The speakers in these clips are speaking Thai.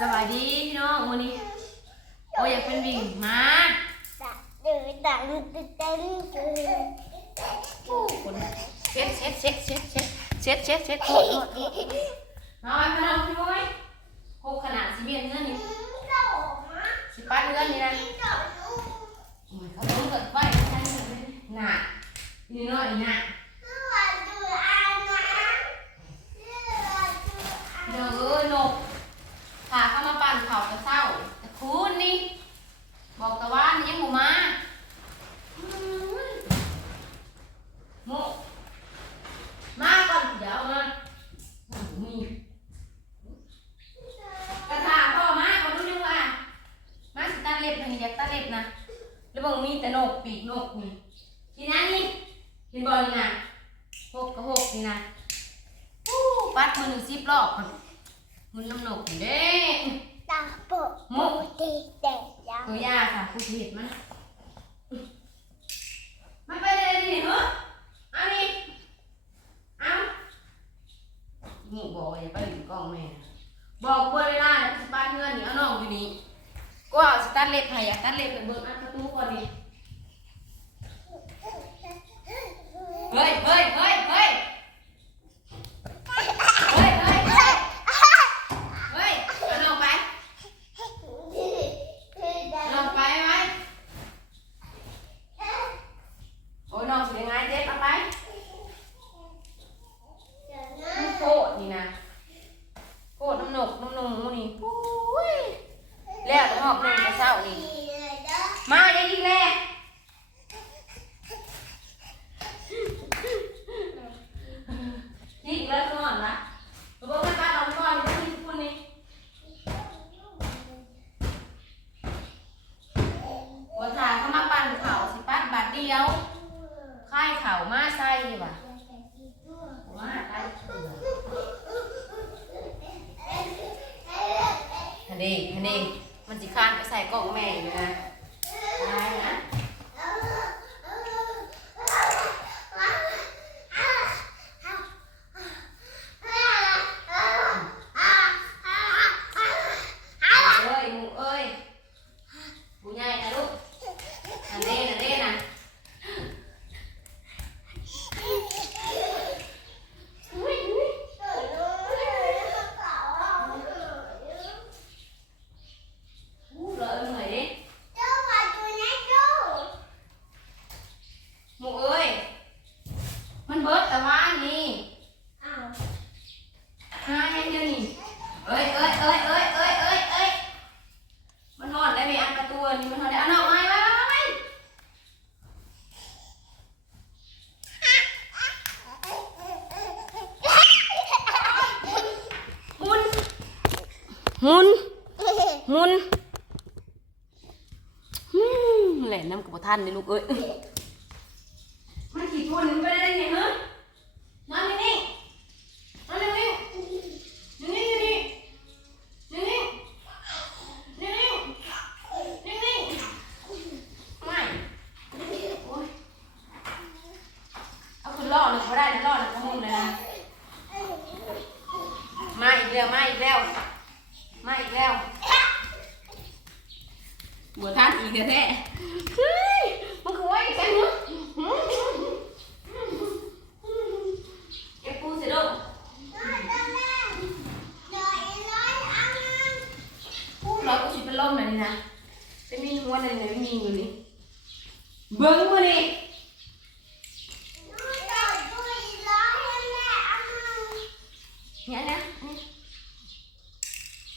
สวัสดีพี่น้องวันนี้โอ้ยอยากเป็นวิ่งมาดื้อดังตึ้งตึ้งตึ้งคนเช็ดเช็ดเช็ดเช็ดเช็ดเช็ดเช็ดเช็ดโคตรโคตรโคตรน้อยพี่น้องพี่น้อยโคกขนาดสิเบียนเนื้อนี่สิปัดเนื้อนี่นะโอ้ยเขาต้องเกิดไฟใช่ไหมหนักนี่น้อยหนักเดี๋ยวเอ้ยนกพาเข้ามาปั่นเขากระเศร้าแต่คูณนี่ บอกแต่ว่านี่ยังหมูมาอืมโมมาก่อนเดี๋ยวเอามาโอ้โหมีกระถางพ่อมาก่อนดูดิว่า มาสิตัดเล็บให้อยากตัดเล็บนะ แล้วเบางมีแต่นกปีกนกนี่ทีนั้นนี่เห็นบอลนี่นะ หกกับหกนี่นะอู้ปัดมือหนึ่งสิบรอบก่อนมือน้ำนกนี่เด้ตาโปะโมตีเตะยังตัวยาค่ะผู้เห็ดมันมันไปเลยดิเหรอเอานี่เอาหมูบอกว่าอย่าไปถึงกล้องแม่นะบอกเบอร์เวลาแล้วสปาร์เงินนี่เอาน้องอยู่นี่ก็เอาสตาร์ทเล็บให้อยากตัดเล็บไปเบิ่งอันประตูก่อนนี่ เฮ้ยเฮ้ยเฮ้ยเฮ้ยเฮ้ยเฮ้ยเฮ้ยเฮ้ยเอาน้องไปเอาน้องไปไหมโอ้ยน้องสิยังไงเด็ดเอาไปมันโคตรนี่นะโคตรน้ำหนกน้ำนมมูนี่ปุ้ยแล้วหอบหนึ่งกระเช้านี่มาอย่างนี้แหละทิ้งแล้วก่อนละเราบอกให้ป้าเราก่อนที่ทุกคนนี่หัวถ่ายเข้ามาปั่นเข่าสิปั้นบาทเดียวค่ายเข่ามาใส่ดีกว่ามาใส่เสือฮั นี่นี่มันสิคานไปใส่กล่องแม่อยู่นะได้นะ เอ้ยหมูเอ้ยหมูใหญ่นะลูกอันนี้นะเด้นะอู้เลยเหนื่อยดิ หมูเอ้ย มันเบิดแต่ว่านี่หายังเดียวนี่เอ้ยเอ้ยเอ้ยเอ้ยเอ้ยเอ้ยเอ้ยมันหอดได้ไหมอันประตูนี่มันหอดได้อันออกมาไว้ไว้ไว้หมุนหมุนหมุนอืมแหละน้ำกับท่านนี่ลูกเอ้ยมันขี่ทุนไปได้ไงฮะนอนนิ่งๆนอนนิ่งๆนิ่งๆนิ่งๆนิ่งๆนิ่งๆนิ่งๆไม่โอ๊ยเอาขึ้นล่อ หนึ่งก็ได้นะล่อหนึ่งก็มุ่งเลยนะมาอีกแล้วมาอีกแล้วมาอีกแล้วบัวท่านอีกแท้ๆเฮ้ยมันคือว่าอีกแค่เนาะเก็บปูเสร็จแล้วปูร้อยกูสิเป็นลมหน่อยนี่นะจะมีหัวหนึ่งไม่มีอยู่นี่เบิ้งมาดิ เนี่ยนะนี่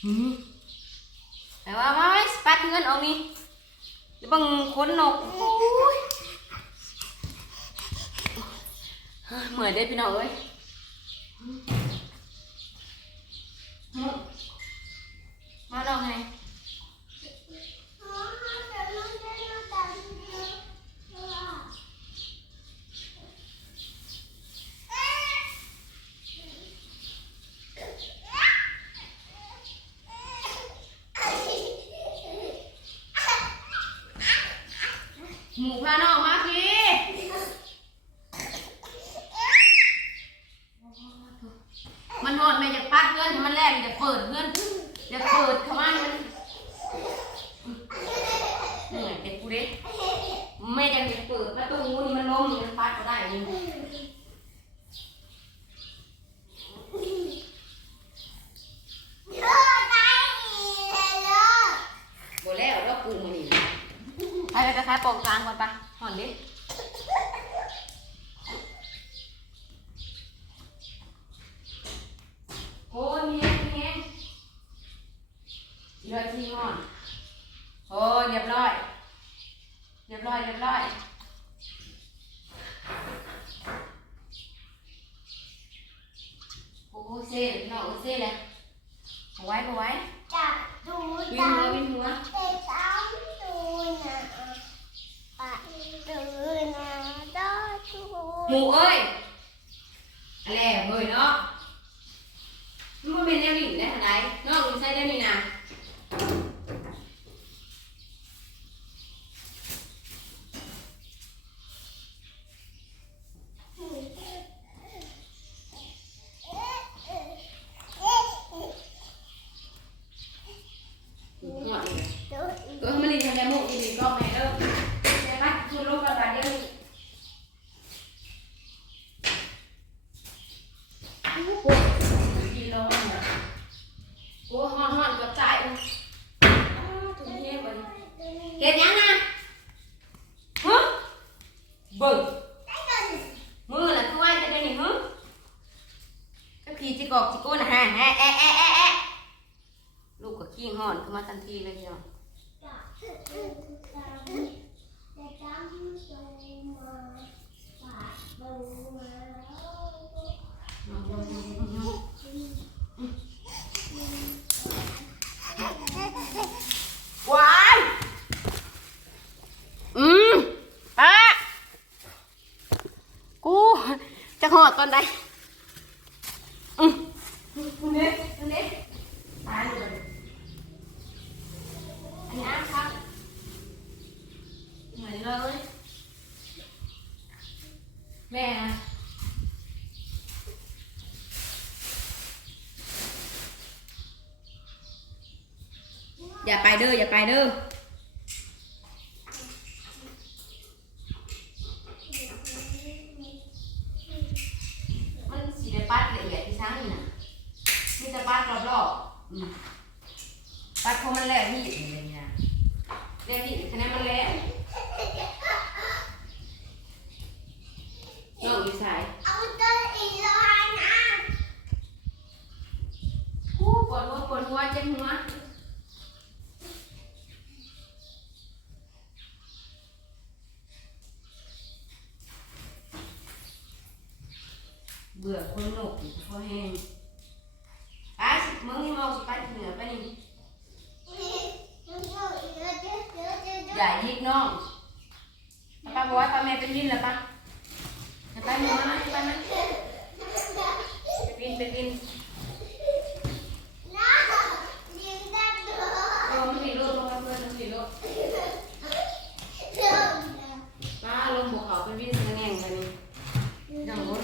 หืมแต่ว่ามาไว้ปัดเงินออกนี่บางคนนกโอ้ยเหมือนได้พี่น้องเอ้ยมาลองไง หมูพาน้องมาพี่มันหอดไม่จากปัดเพื่อนให้มันแรกจะเปิดเพื่อนอยากเปิดเข้ามามันเหนื่อยเป็นกูเด้แม่จะมีเปิดประตูนี่มันล้มมันปัดก็ได้นี่ เลิกได้เลยเลิก บ่แล้วแล้วกูมันนี่ไปไปไปขายปองกลางก่อนปะห่อนดิโอ้ยมีแฮงมีแฮงเรือที่ห่อนโอ้ยเรียบร้อย เรียบร้อยเรียบร้อยโอ้ยเซ่พี่น้องโอ้ยเซ่เลยเอาไว้เอาไว้ จับดู วิน จั หัว บ วินหัว ไปตามดูนะปะดูนะดอดู หมูเอ้ยอะไรเฮ้ยเนาะมันบ่เป็นแนวหลิงได้ขนาดไหนเนาะมึงใส่ได้นี่นะหัวนี่ ดู เออมันนี่ทำแนวหมูอีกรอบไหนเด้อใช่ไหมคุณลูกกันบาดเดียวนี่โอ้ยกิโลเนี่ยโอ้ยฮ้อนๆเกือบตายเลยอ้าวถึงเฮ็ดบ่นี่ เฮ็ดหยังนะฮะเบิ่งมือน่ะคือว่าจะได้นี่ฮะก็ขี่จิกอกจิโก้นะฮะแอะแอะแอะแอะแอะลูกก็ขี้ฮ้อนขึ้นมาทันทีเลยพี่น้อง หวานอืมป้ากูจะห อดตอนใดอืมคุณเน็ตคุณเน็ตตายเลยอันนี้ครับเหมือนเลยแม่นะอย่าไปเด้ออย่าไปเด้อ มันสีได้ปัดละเอียดที่ช้างนี่นะมีแต่ปัดรอบๆอืม ปัดเพราะมันแหลมมีดอะไรอย่างเงี้ยแหลมมีดคะแนนมันแหลมน้องอยู่สายเอาตัวอีกแล้วนะอู้ปวดหัวปวดหัวเจ็บหัวเบื่อคนหนกอีกพอแห้งไปสิมึงนี่มองสิไปเหนือไปนี่ อย่ายิกน้องป้า บอกว่าป้าแม่เป็นวินแล้วป้าจะไปมั้ยไปไหมเป็นวินเป็นวินเออมันมีรถลงมาเพื่อนมันมีรถป้าลงภูเขาเป็นวินสะแง่งกันนี่นั่งรถ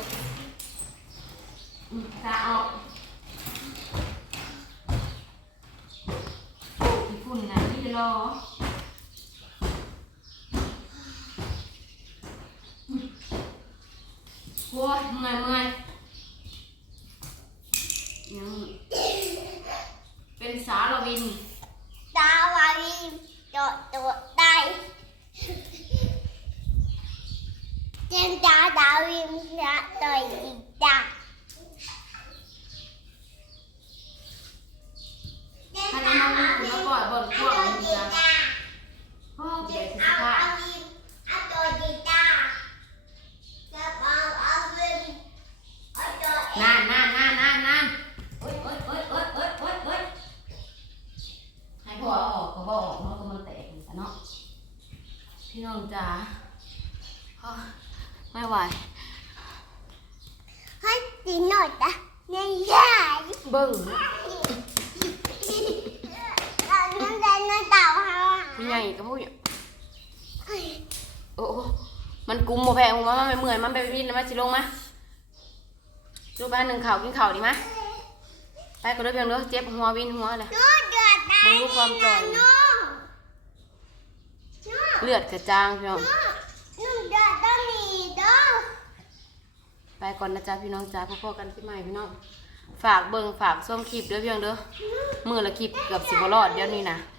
อืมตาออกโอ้ยฝุ่นนะนี่จะรอ โอ้ย เมื่อยเมื่อยยังเป็นสารวินตาวารีโดดโดดได้เจนจาดาวิมนะต่อยดีจ้าถ้าน้ำมันถึงแล้วก่อนบนพวกมันจะโอ้ยเดี๋ยวสิสภาพเอาตัวดีจ้าจะเอาเอาวิมเอาตัว นานนานนานนานนานโอ้ยโอ้ยโอ้ยโอ้ยโอ้ยโอ้ยโอ้ยให้พ่อเอาออกก็บอกออกเนาะก็มันแตกซะเนาะพี่น้องจ๋าโอ้ยไม่ไหวให้ตีหน่อยจ้ะในยายเบิ่งเรานั่งเดินในเต่าเฮาอะผู้ใหญ่กับผู้ใหญ่โอ้โหมันกุมบ่แพงมันมันไม่เมื่อยมันไปวินแล้วมันสิลงมา ลูกบ้านหนึ่งข่าวกินข่าวดีมะไปก็เด้อเพียงเด้อเจ็บหัววินหัวเลยดูเดือดได้มึงรู้ความจ่อยน้องน้องเลือดกระจางพี่น้องน้องนุ่มเดือดต้องมีเด้อไปก่อนนะจ๊ะพี่น้องจ้าพ่อๆกันที่ใหม่พี่น้อง ฝากเบิ่งฝากส้มคลิปเด้อเพียงเด้อมือละคลิปเกือบสิบรอดเดี๋ยวนี้นะน